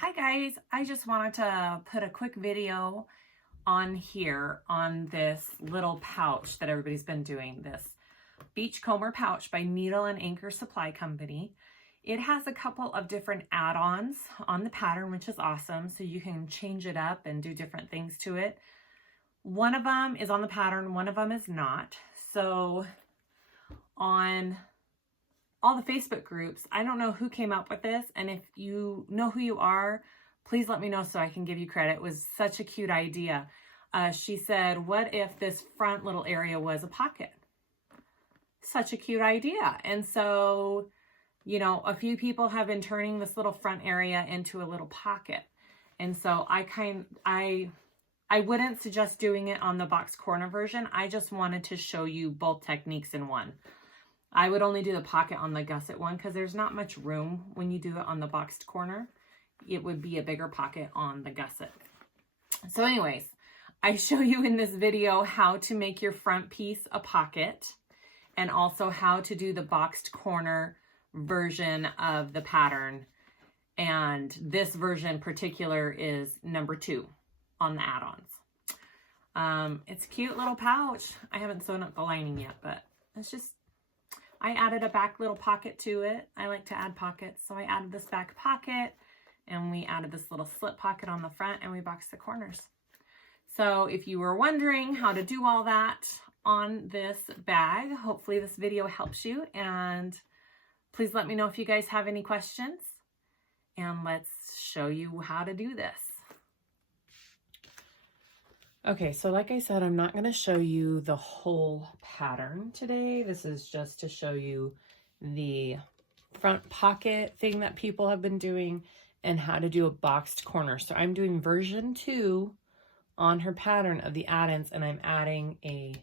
Hi guys, I just wanted to put a quick video on here on this little pouch that everybody's been doing, this Beachcomber Pouch by Needle and Anchor Supply Company. It has a couple of different add-ons on the pattern, which is awesome, so you can change it up and do different things to it. One of them is on the pattern, one of them is not. So on all the Facebook groups, I don't know who came up with this, and if you know who you are, please let me know so I can give you credit. It was such a cute idea. She said, what if this front little area was a pocket? Such a cute idea. And so, you know, a few people have been turning this little front area into a little pocket. And so I wouldn't suggest doing it on the box corner version. I just wanted to show you both techniques in one. I would only do the pocket on the gusset one because there's not much room when you do it on the boxed corner. It would be a bigger pocket on the gusset. So anyways, I show you in this video how to make your front piece a pocket and also how to do the boxed corner version of the pattern. And this version in particular is number 2 on the add-ons. It's a cute little pouch. I haven't sewn up the lining yet, but it's just, I added a back little pocket to it. I like to add pockets, so I added this back pocket and we added this little slip pocket on the front and we boxed the corners. So if you were wondering how to do all that on this bag, hopefully this video helps you, and please let me know if you guys have any questions, and let's show you how to do this. Okay, so like I said, I'm not going to show you the whole pattern today. This is just to show you the front pocket thing that people have been doing and how to do a boxed corner. So I'm doing version 2 on her pattern of the add-ins, and I'm adding a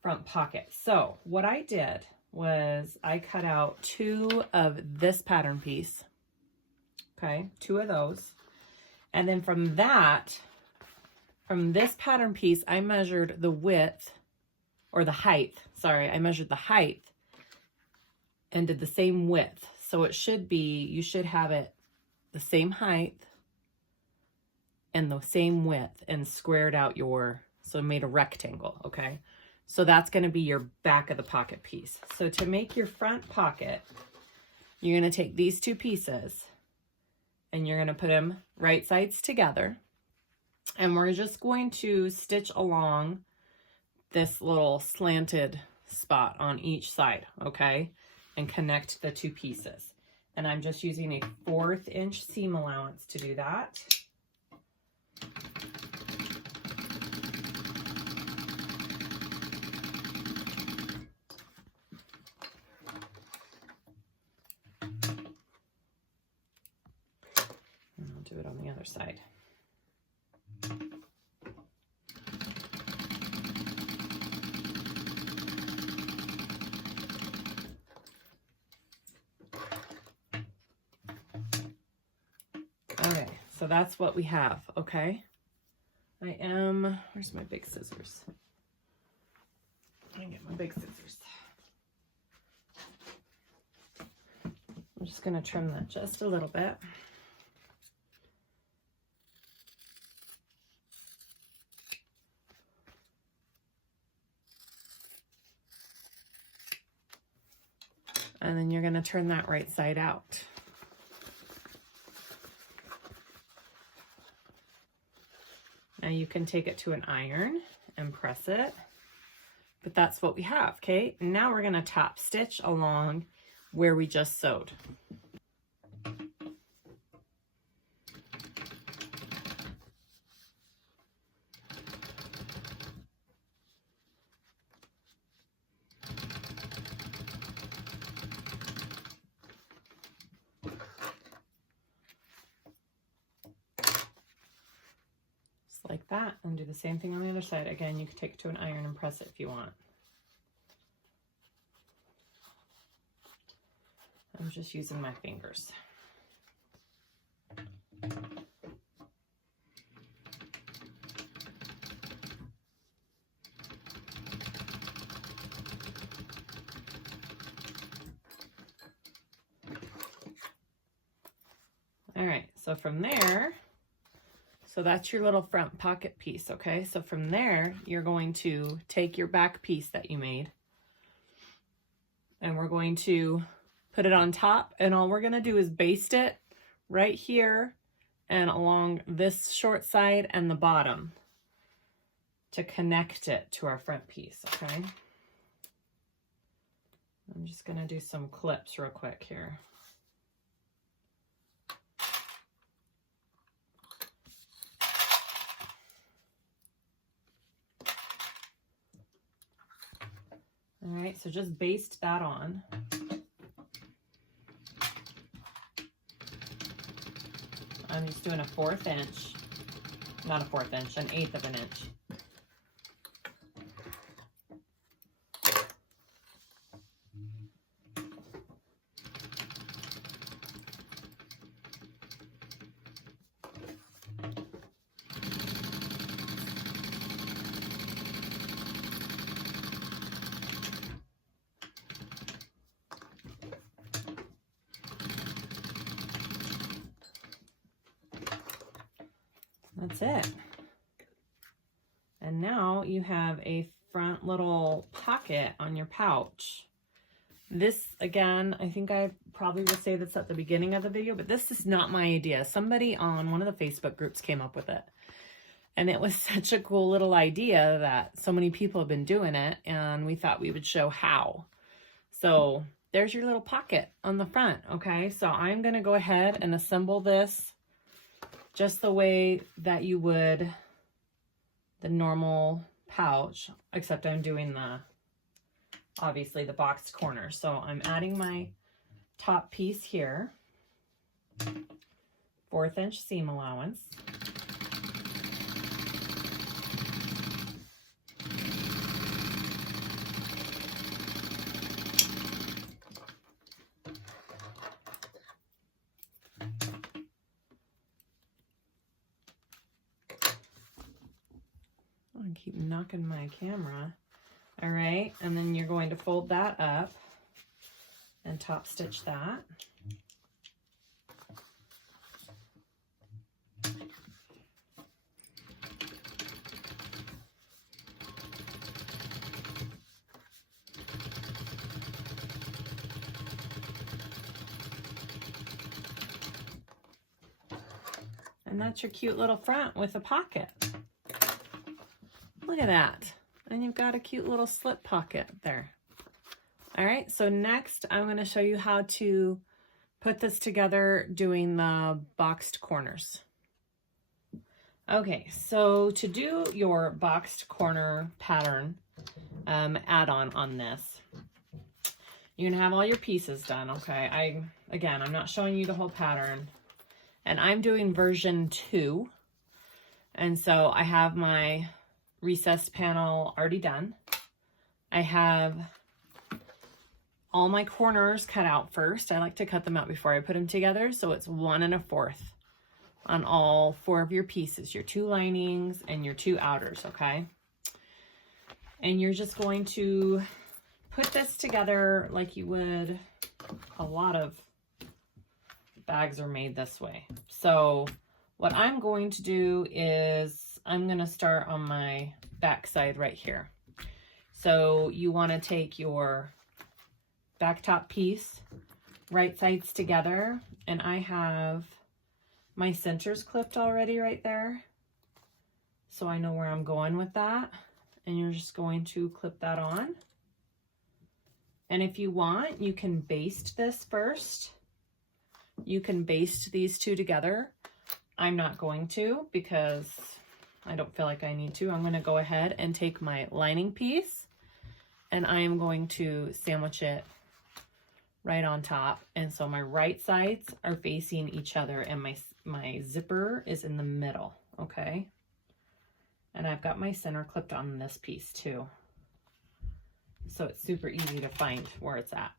front pocket. So what I did was I cut out 2 of this pattern piece. Okay, 2 of those. And then from this pattern piece, I measured the width, or the height, sorry, I measured the height and did the same width. So it should be, you should have it the same height and the same width and squared out so it made a rectangle, okay? So that's gonna be your back of the pocket piece. So to make your front pocket, you're gonna take these 2 pieces and you're gonna put them right sides together. And we're just going to stitch along this little slanted spot on each side, okay? And connect the 2 pieces. And I'm just using a 1/4 inch seam allowance to do that. And I'll do it on the other side. Okay, so that's what we have, okay? Where's my big scissors? I get my big scissors. I'm just gonna trim that just a little bit. And then you're gonna turn that right side out. Now you can take it to an iron and press it, but that's what we have, okay? Now we're gonna top stitch along where we just sewed. Like that, and do the same thing on the other side. Again, you can take it to an iron and press it if you want. I'm just using my fingers. All right, So from there, so that's your little front pocket piece, okay? So from there, you're going to take your back piece that you made, and we're going to put it on top, and all we're gonna do is baste it right here and along this short side and the bottom to connect it to our front piece, okay? I'm just gonna do some clips real quick here. All right, so just baste that on. I'm just doing a 1/4 inch, not a 1/4 inch, an 1/8 of an inch. That's it. And now you have a front little pocket on your pouch. This, again, I think I probably would say this at the beginning of the video, but this is not my idea. Somebody on one of the Facebook groups came up with it. And it was such a cool little idea that so many people have been doing it, and we thought we would show how. So there's your little pocket on the front, okay? So I'm gonna go ahead and assemble this just the way that you would the normal pouch, except I'm doing obviously the boxed corner. So I'm adding my top piece here, 1/4 inch seam allowance. I keep knocking my camera. All right, and then you're going to fold that up and top stitch that. And that's your cute little front with a pocket. Look at that. And you've got a cute little slip pocket there. All right, so next I'm going to show you how to put this together doing the boxed corners. Okay, so to do your boxed corner pattern add-on on this, you're going to have all your pieces done, okay? I'm not showing you the whole pattern, and I'm doing version 2, and so I have my recessed panel already done. I have all my corners cut out first. I like to cut them out before I put them together, so it's 1 1/4 on all 4 of your pieces, your 2 linings and your 2 outers, okay? And you're just going to put this together like you would, a lot of bags are made this way. So what I'm going to do is I'm going to start on my back side right here. So you want to take your back top piece, right sides together, and I have my centers clipped already right there. So I know where I'm going with that. And you're just going to clip that on. And if you want, you can baste this first. You can baste these two together. I'm not going to because I don't feel like I need to. I'm going to go ahead and take my lining piece and I am going to sandwich it right on top. And so my right sides are facing each other and my zipper is in the middle, okay? And I've got my center clipped on this piece too. So it's super easy to find where it's at.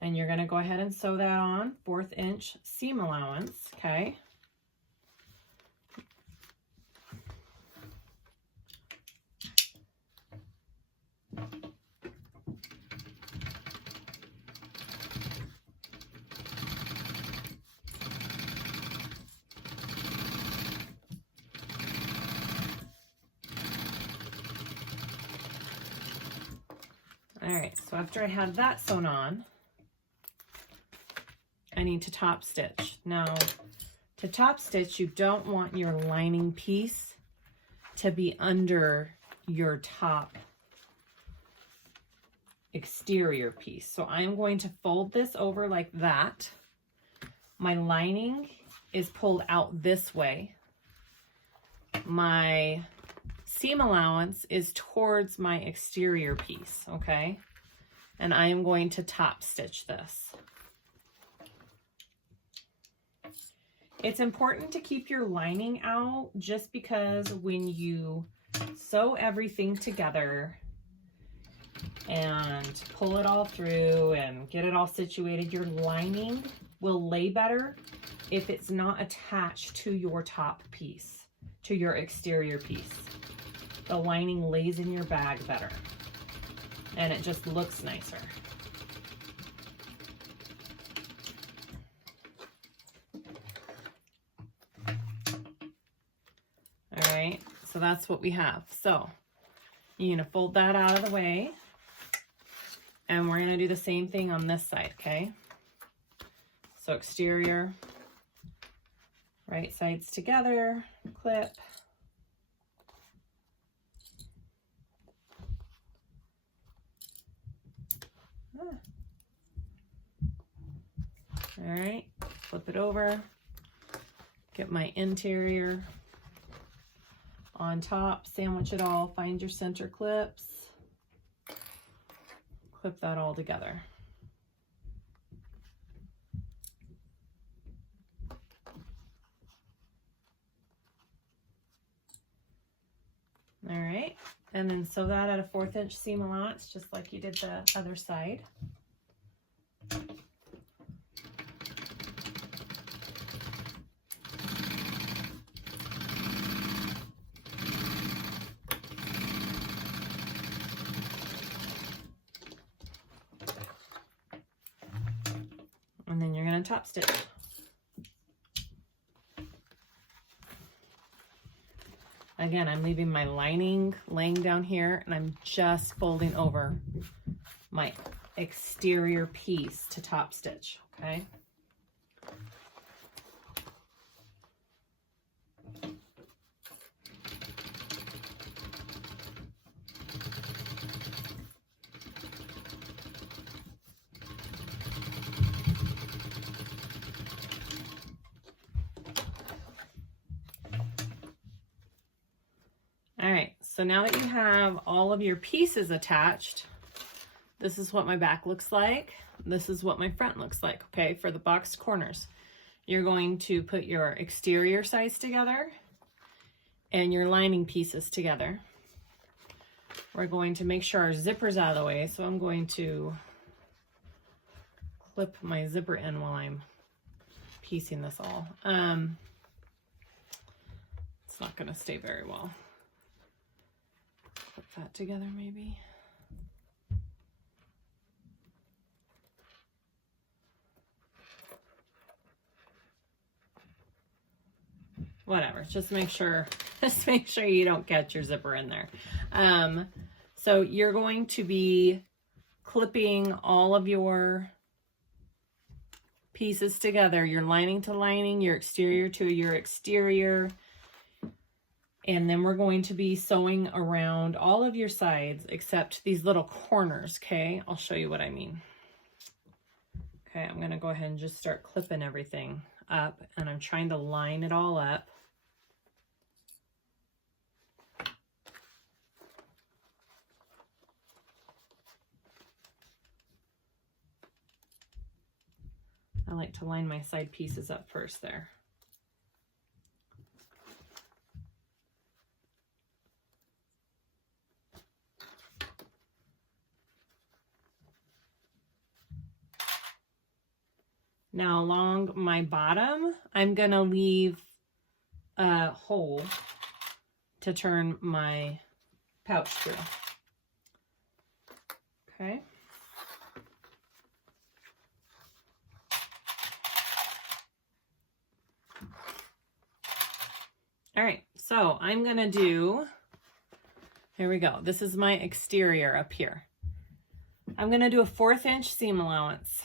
And you're going to go ahead and sew that on, 1/4 inch seam allowance, okay? All right, so after I had that sewn on, I need to top stitch. Now, to top stitch, you don't want your lining piece to be under your top exterior piece. So I'm going to fold this over like that. My lining is pulled out this way. My seam allowance is towards my exterior piece, okay? And I am going to top stitch this. It's important to keep your lining out just because when you sew everything together and pull it all through and get it all situated, your lining will lay better if it's not attached to your top piece, to your exterior piece. The lining lays in your bag better and it just looks nicer. All right, so that's what we have. So you're gonna fold that out of the way and we're gonna do the same thing on this side, okay? So exterior, right sides together, clip. All right, flip it over, get my interior on top, sandwich it all, find your center clips, clip that all together. All right, and then sew that at a 1/4 inch seam allowance, just like you did the other side. And then you're going to top stitch. Again, I'm leaving my lining laying down here and I'm just folding over my exterior piece to top stitch, okay? All right, so now that you have all of your pieces attached, this is what my back looks like. This is what my front looks like, okay, for the boxed corners. You're going to put your exterior sides together and your lining pieces together. We're going to make sure our zipper's out of the way, so I'm going to clip my zipper in while I'm piecing this all. It's not gonna stay very well. Put that together maybe. Whatever, just make sure you don't catch your zipper in there. So you're going to be clipping all of your pieces together, your lining to lining, your exterior to your exterior. And then we're going to be sewing around all of your sides except these little corners, okay? I'll show you what I mean. Okay, I'm gonna go ahead and just start clipping everything up and I'm trying to line it all up. I like to line my side pieces up first there. Now along my bottom, I'm gonna leave a hole to turn my pouch through. Okay. All right, so I'm gonna do, here we go. This is my exterior up here. I'm going to do a 1/4 inch seam allowance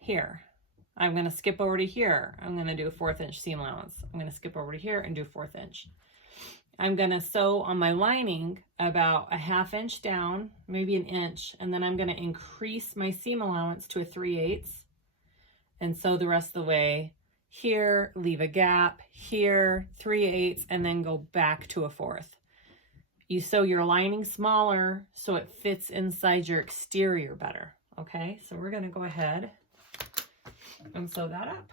here. I'm going to skip over to here. I'm going to do a 1/4 inch seam allowance. I'm going to skip over to here and do a 1/4 inch. I'm going to sew on my lining about a 1/2 inch down, maybe an inch, and then I'm going to increase my seam allowance to a 3/8 and sew the rest of the way here, leave a gap here, 3/8, and then go back to a 1/4. You sew your lining smaller so it fits inside your exterior better. Okay, so we're going to go ahead and sew that up.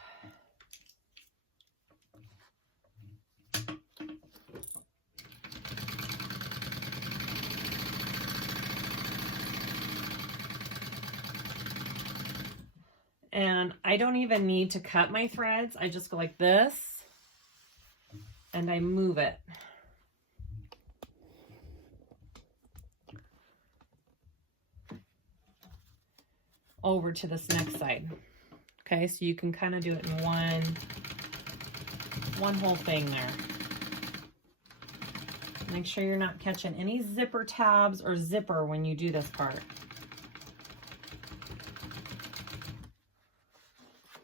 And I don't even need to cut my threads. I just go like this and I move it. Over to this next side. Okay, so you can kind of do it in one whole thing there. Make sure you're not catching any zipper tabs or zipper when you do this part.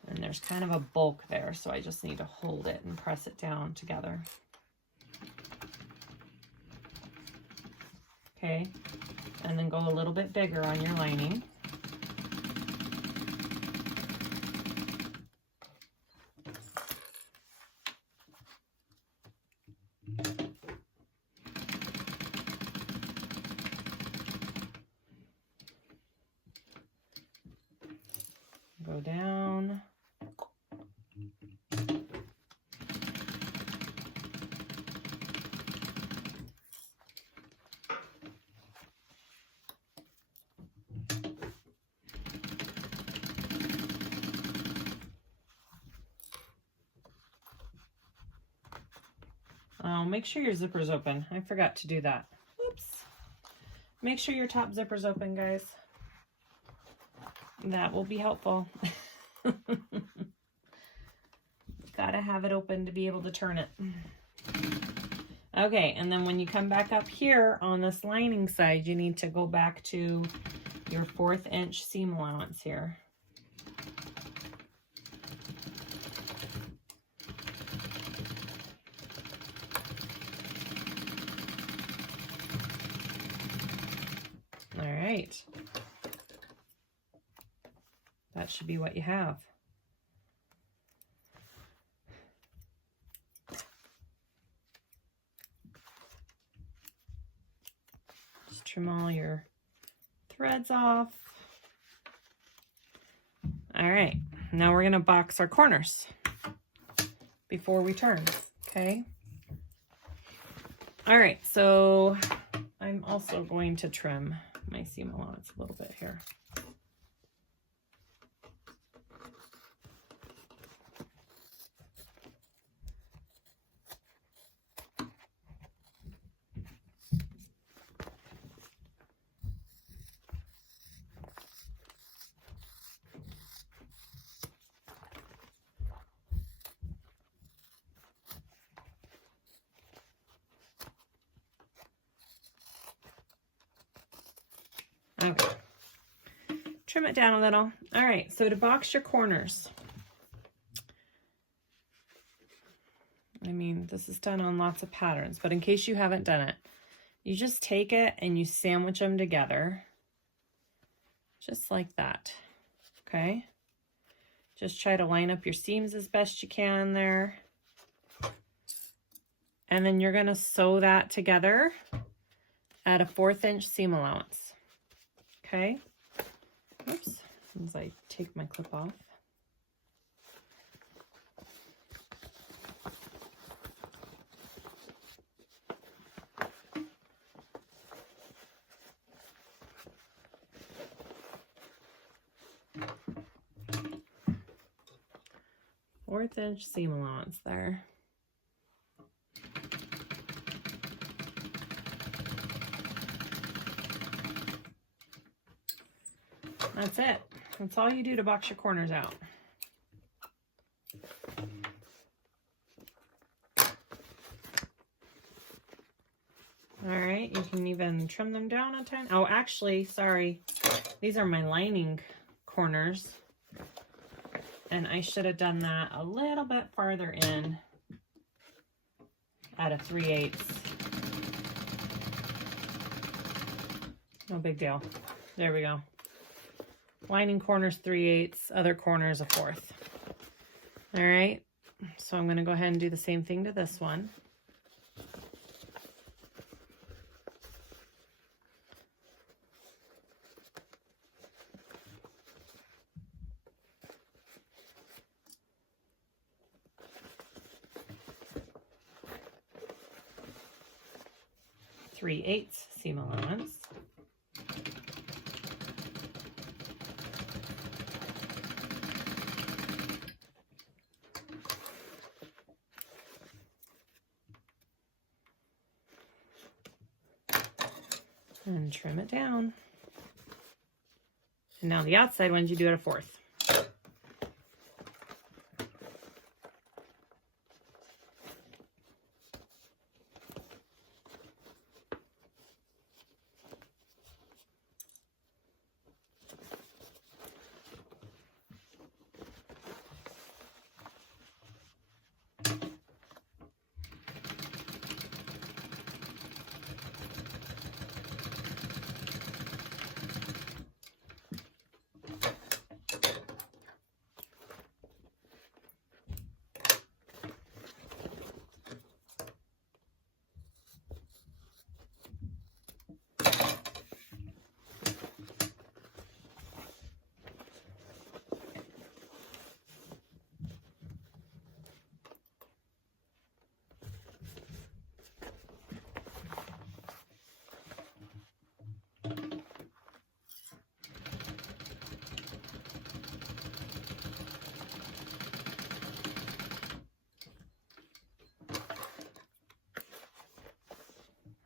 And there's kind of a bulk there, so I just need to hold it and press it down together. Okay, and then go a little bit bigger on your lining. Go down. Oh, make sure your zipper's open. I forgot to do that. Oops. Make sure your top zipper's open, guys. That will be helpful. Gotta have it open to be able to turn it. Okay, and then when you come back up here on this lining side, you need to go back to your 1/4 inch seam allowance here. All right. That should be what you have. Just trim all your threads off. All right, now we're gonna box our corners before we turn, okay? All right, so I'm also going to trim my seam allowance a little bit here. Okay, trim it down a little. All right, so to box your corners, I mean, this is done on lots of patterns, but in case you haven't done it, you just take it and you sandwich them together, just like that, okay? Just try to line up your seams as best you can there. And then you're gonna sew that together at a 1/4 inch seam allowance. Okay, oops, as I take my clip off. Fourth inch seam allowance there. That's it. That's all you do to box your corners out. All right, you can even trim them down a tiny. Oh, actually, sorry. These are my lining corners. And I should have done that a little bit farther in at a 3/8. No big deal. There we go. Lining corners 3/8, other corners a 1/4. All right. So I'm going to go ahead and do the same thing to this one. Three-eighths seam allowance. And trim it down. And now the outside ones you do at a 1/4.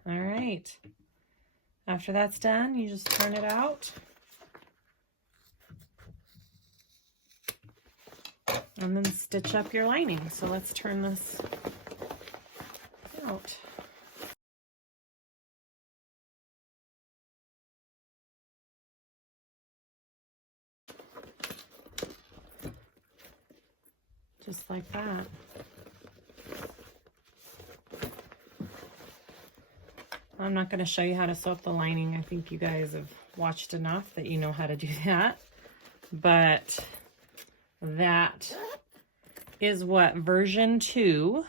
All right. After that's done, you just turn it out. And then stitch up your lining. So let's turn this out. Just like that. I'm not going to show you how to sew up the lining. I think you guys have watched enough that you know how to do that. But that is what version 2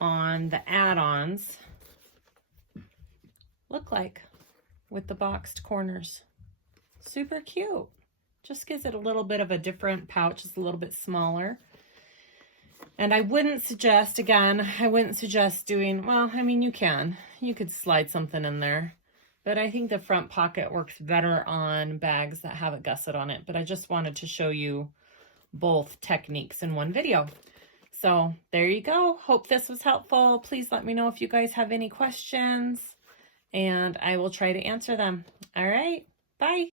on the add-ons look like with the boxed corners. Super cute. Just gives it a little bit of a different pouch. It's a little bit smaller. And I wouldn't suggest, again, I wouldn't suggest doing, well, I mean, you can. You could slide something in there. But I think the front pocket works better on bags that have a gusset on it. But I just wanted to show you both techniques in one video. So there you go. Hope this was helpful. Please let me know if you guys have any questions. And I will try to answer them. All right. Bye.